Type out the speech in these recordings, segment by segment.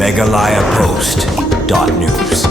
MeghalayaPost.news.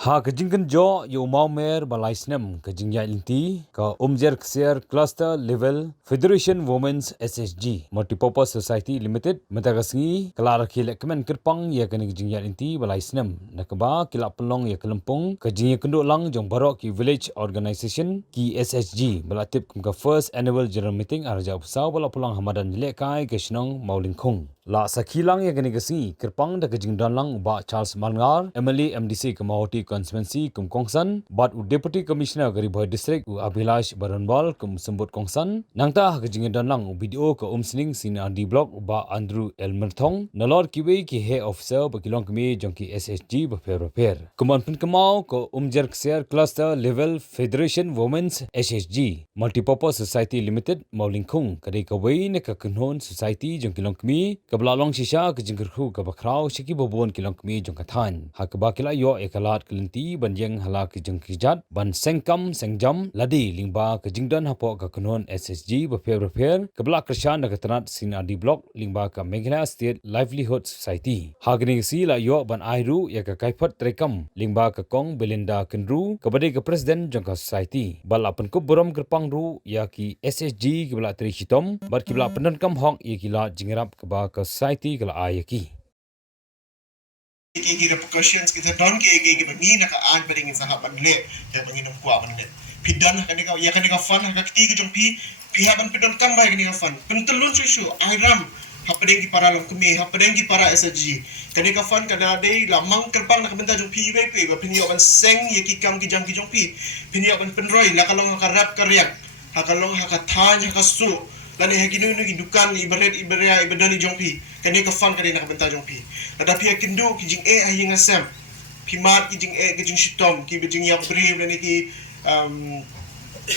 Ha kejingkan jo yo mer balai Snem kejingya inti ka umjer kesier cluster level Federation Women's SSG Multipurpose Society Limited mentagasngi kelar khilek kemen kerpang ya kene kejingya inti balai Snem nakaba kilap pelong ya kelempung kejingya kenduk lang jong barok ki village organization ki SSG belatip ke first annual general meeting arja usau bala pulang hamadan lekai ke Shnong Mawlyngkhung la sakilang ya kene gesi kerpang da kejingdan lang ba Charles Malngar MLA MDC Kemahoti Constituency kum Kongsan bat u Deputy Commissioner Garibhoi District u Abhilash Baranwal kum Sembut Kongsan nangta kejingin dan lang u video ke Sning Sina di blok ba Andrew Elmerthong nalor kiwe ki he officer ba Longkmie jongki SSG ba per kuman pin kemau ke jer kesier cluster level Federation Women's SSG Multipurpose Society Limited Mawlyngkhung kadai kawai ne ka kunhon society jongki Longkmie kablalong shisha kejingkerhu ka bakrau shiki bobon ki Longkmie jong kathan hakba kila yo ekalat kelinti banjeng hala ki jengkijat ban sengkam sengjam ladi lingba ke jingdan hapo ka kunon SSG befer kebla kershan nak tenat sina di blok lingba ka Meghalaya State Livelihood Society hagni si la yo ban airu ya ka kaifat trekam lingba ka kong Belinda Kendru kabade ke presiden jongka society bal apen ku borom kerpang ru ya ki SSG kebla tri hitom bar kibla pendan kam hok ya kila jingrap keba ka society kala ayaki Iki repercussions kita don ke bani nak an bading sahab banle dan banginum kwa banle pidan kan ya kan fan ka kti ke jongpi pihaban pidon tambah kan fan pentelun susu airam hapadeng ki para Longkmie hapadeng ki para SSG kan fan kada dei lamang kerpang nak benta jongpi we ba pinyo ban seng ye ki kam ki jang ki jongpi pinyo ban penroi la kalong ka rap karyak hakalong hakathan hakasu lani hakinu ni dukan ibarat ibadani jongpi kani ka fan kani nak benta jongpi ada pihak kindu kijing ahinga sam pimat kijing kijing shitom ki bijing ya brave lani ki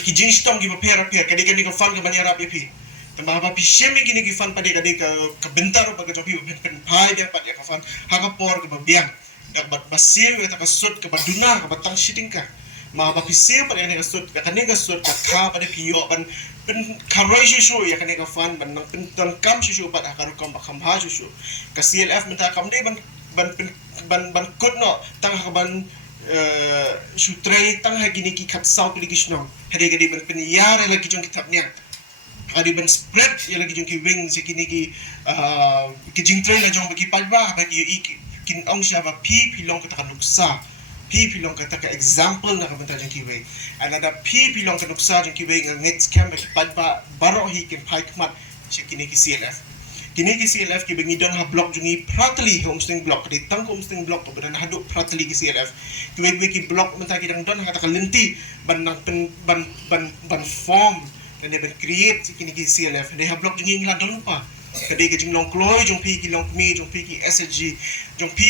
kijing shitom ki bapera kani ka fan ka banyara pi tambah apa pishemi kini ki fan pade kani ka bentar ba ka jongpi pen pai dia pade ka fan haka por ka biang dak bat basil ka kasut ka baduna ka batang shitingka ma ba pisir pada kani kasut kani kasut ka kha pada piyo ban pen karoi susu ya kani ka fan ban nang pen kam susu pada karu kam bakam ha susu ka CLF minta kam dei ban kut no tang ha ban sutre tang ha gini ki khat sau pili kisno hade gadi ban pen yar lagi jong kitab nya hade ban spread ya lagi jong ki wing sekini ki jing train la jong ki palba bagi kin ong sha ba pilong ka nuksa pilong kata ka example na kabanta jang kiwe anada pilong ka nuksa jang kiwe ng next camp padba baro hi kin paikmat si kini ki CLF ki bengi don ha block jungi pratli homestay block di tang homestay block ko dan hadu pratli ki CLF kiwe ki block menta ki dang don ha ta lenti ban form dan ban create si kini ki CLF de ha block jungi ngla don pa kade ki jing Longkmie jong pi ki Longkmie jong pi ki SSG jong pi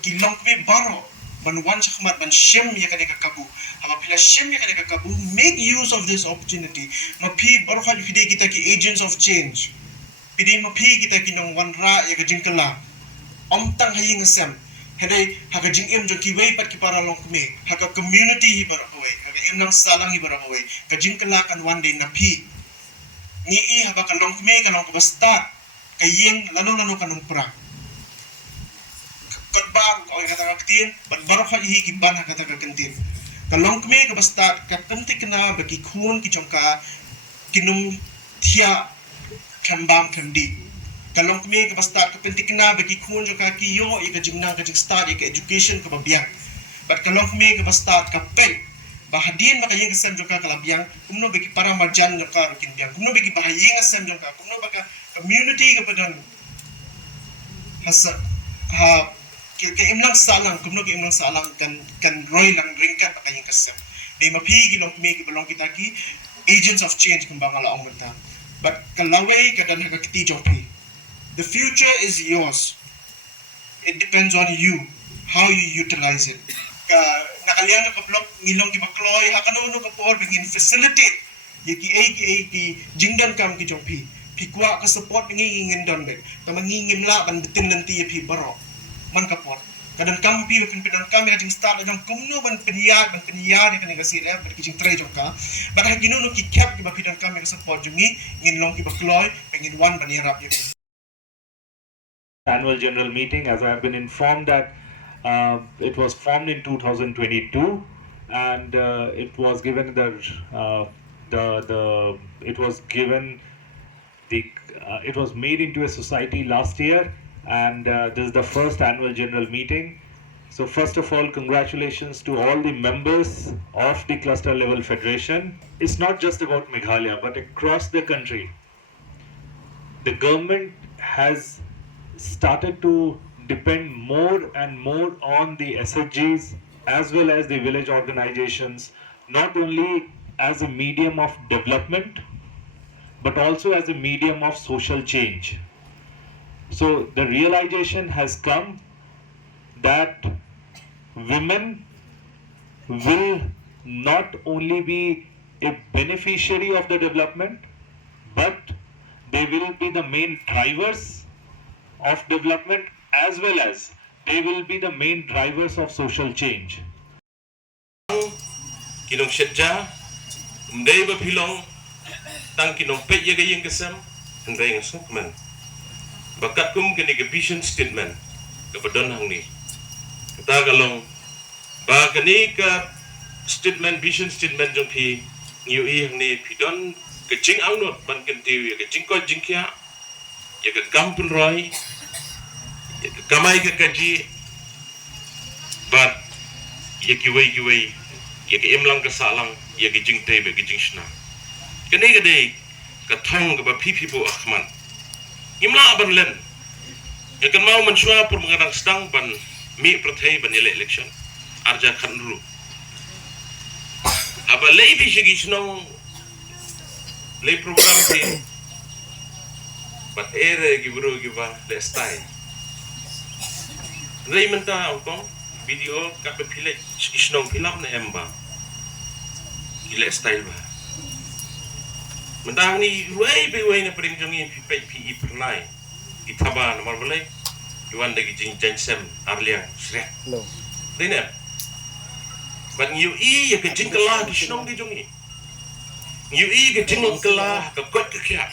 ki Longkmie baro ban wan chakmat ban shem ya kane kakabu ama pila shem ya kane kakabu make use of this opportunity mapi baro kha fide kita ki agents of change pide mapi kita ki nong wan ra ya ka jingkala omtang haying asam hede haka jing em jo ki wei pat ki para Longkmie haka community hi baro we haka em nang salang hi baro we ka jingkala kan one day na pi ni i haka ka Longkmie ka Longkmie start kayeng lalo kanong perang bang ko kata raktin ban baro kha hi ki ban kata ka kantin ka Longkmie ka basta ka pentik na bagi khun ki chongka kinum thia khambam khandi ka Longkmie ka basta ka pentik na bagi khun joka ki yo ka jingna ka jing start ka education ka babiang bat ka Longkmie ka basta ka pen bahadin maka yang kesem joka ka labiang kumno bagi para marjan joka kin biang kumno bagi bahayeng asem joka kumno baka community ka padan hasa ha ke imlang salang kumno ke imlang salang kan roy lang ringkat pa kayong kasam di mapigi Longkmie ki balong kita ki agents of change kumbang ala ong mata but kalaway kadan hakakti jongpi the future is yours it depends on you how you utilize it ka nakaliang ka blok ngilong ki bakloy hakano ka por begin facilitate ki jingdan kam ki jongpi pikwa ka support ngingin don be ta mangingim la ban bitin nanti pi baro man kapor kadang kampi pidan kami kajing start dan kumno ban penyiar ni kan kasih ban kajing try joka but hagino no ki cap ki pidan kami ka support jungi ngin long ki bakloy ngin one ban yarap ye annual general meeting, as I have been informed that it was formed in 2022, and it was given it was made into a society last year, and this is the first annual general meeting. So first of all, congratulations to all the members of the cluster level federation. It's not just about Meghalaya, but across the country. The government has started to depend more and more on the SHGs as well as the village organizations, not only as a medium of development, but also as a medium of social change. So the realization has come that women will not only be a beneficiary of the development, but they will be the main drivers of development as well as they will be the main drivers of social change. Kinong shedja, mday ba pilong, tang kinong pet yaga yung kasam, mday ng sukman. Bakat kum kini ke vision statement, kepadon hang ni. Kata kalong, ba kini ke statement vision statement jong pi, ngiu i hang ni pidon ke jing aunot ban kenti ya ke jing ko jing kia, ya ke kampun roy, ya ke kamai ke kaji, bat ya ki wei, ya ke imlang ke salang, ya ke jing tebe ke jing shna. Kini gede ke thong ke ba pipi po akhman. Imla ban len. Ya kan mau mensua per mengadang sedang ban mi perthai ban election. Arja khan dulu. Aba lei bi shigi snong lei program ke bat ere gibru giba le style. Rei menta angkong video kat bepilek shigi snong film na emba. Ile style ba. Mentang ni wei na pering jongi pi pernai itaba nomor boleh yuan dagi jing jansem arliang srek lo dene ban yu I ya ke jing kala di snong di jongi yu I ke jing kala ka kot ke kya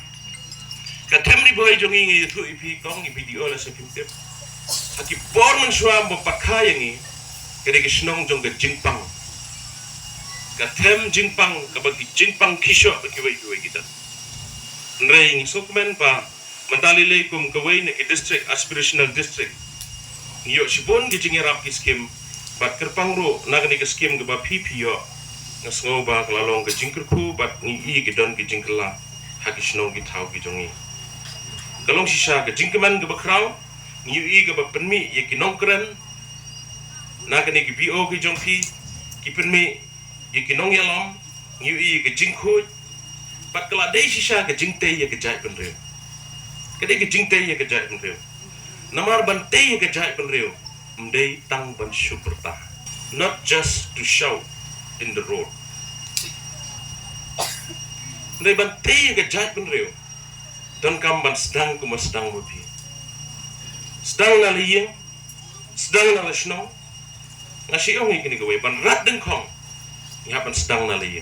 ka temri boy jongi ngi tu ipi kong i video la sepim tep haki borman suam bo pakai ngi ke de snong jong ke jing pang ka tem jingpang ka bagi jingpang kisho bagi wei kita nrei ni sokmen pa mentali le kum ka wei ne ki district aspirational district yo shibon gi jingerap ki skim bat kerpang ro na ni ki skim ga ba PPO ngasngo ba klalong ga jingkerku bat ni I gi don gi jingkla ha ki shno gi thau gi jongi kalong shisha ga jingkeman ga ba kraw ni I ga ba penmi ye ki nongkren na ni ki BO gi jongpi ki penmi Ikinong yalam, ngiu I ke jingkut, bat kala dei shisha ke jingte ya ke jai penreu. Kadai ke jingte ya ke jai penreu. Namar bante ya ke jai penreu, mdei tang ban syukurta. Not just to shout in the road. Mdei bante ya ke jai penreu, don kam ban sedang kuma sedang mupi. Sedang na liyeng, sedang na lesnong, ngasi ong ikini gawe ban rat deng kong. Yapan sedang nali.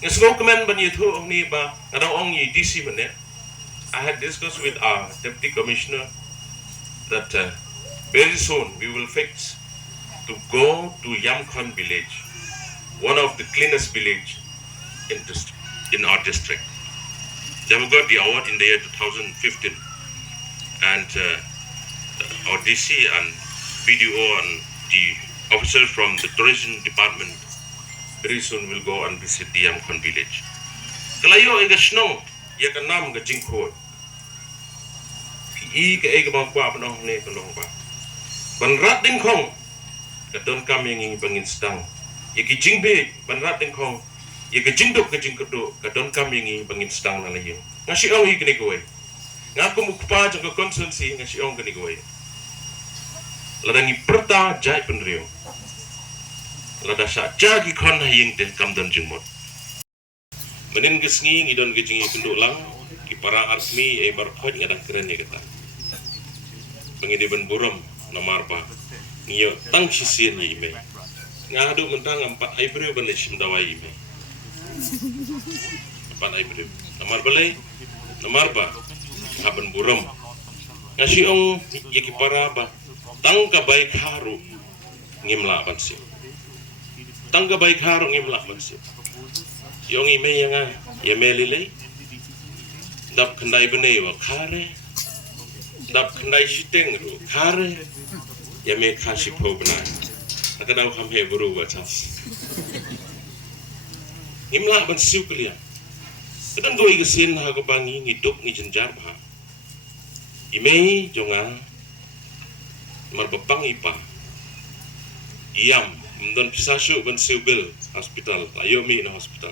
Ngasgo kemen ban yithu ong ni ba ngadong ong yi DC manet. I had discussed with our deputy commissioner that very soon we will fix to go to Yamkhan village, one of the cleanest village in our district. They have got the award in the year 2015, and our DC and BDO and the officers from the tourism department very soon will go and visit the Yamkhan village. Kalayo ay gasno, ya kanam ga jingko. I ka ay gabang kwa panong ne kalong ba. Banrat ding kong, kadon kami yang bangin sedang. Ya ki jingbe, banrat ding kong, ya ka jingdok ka jingkedo, kadon kami yang bangin sedang nalayo. Ngasi ong i kini kowe. Ngaku mukpa jang ka konsensi ngasi ong kini kowe. Ladangi perta jai penrio. Lada sa jagi kon haying de kamdan jingmot. Menin gesngi ngidon gejingi kenduk lang ki para armi e barkhot ngadang keren ya kata. Pengidi ben buram namar ba. Ngiyo tang sisian ni ime. Ngadu mentang 4 April balik simdawai ime. 4 April. Namar balai, namar ba, haban buram. Ngasi ong yaki paraba, tang ka baik haru ngimla bansip. Tang ka baik haru ngimla bansip. Yong ime yang yamelile. Dap kendai benai wa kare. Dap kendai siteng ru kare. Yame kashi po benai. Akadaw kamhe buru wa chas. Ngimla bansip kalian. Kadang gawai kesin ha ko bangi ngiduk ni jenjar bah. Imei jonga marbapang ipa. Iam mendon pisasyu ban sibil hospital. Ayo mi na hospital.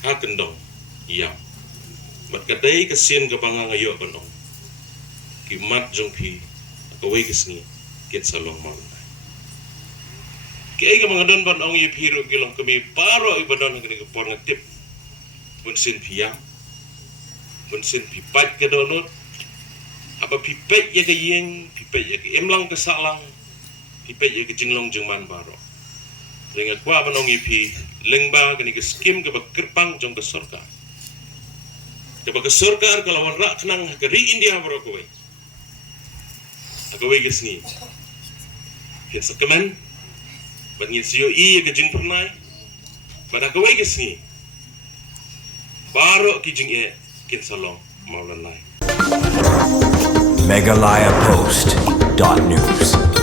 Ha kendong iam. Mat kadai kesin ka banga ayo banong. Kimat jong pi gawai kesni ket salong mal. Kaya ka mga don banong ipiro gilong kami paro ibadon ngani ka por ngatip. Bunsin piyam, bunsin pipat ke donut, apa pipat ya ke yeng, pipat ya ke emlang ke salang, pipat ya ke jinglong jengman baro. Dengan kuah menong ipi, lengba kini ke skim ke kerpang jong ke surga. Ke surga kalau rak kenang ke ri India baro kowe. Kowe ke sini. Kita kemen, bangin siyo ke jing pernai, pada kowe ke sini. Baru kijing kin salong Mawlyngkhung. meghalayapost.news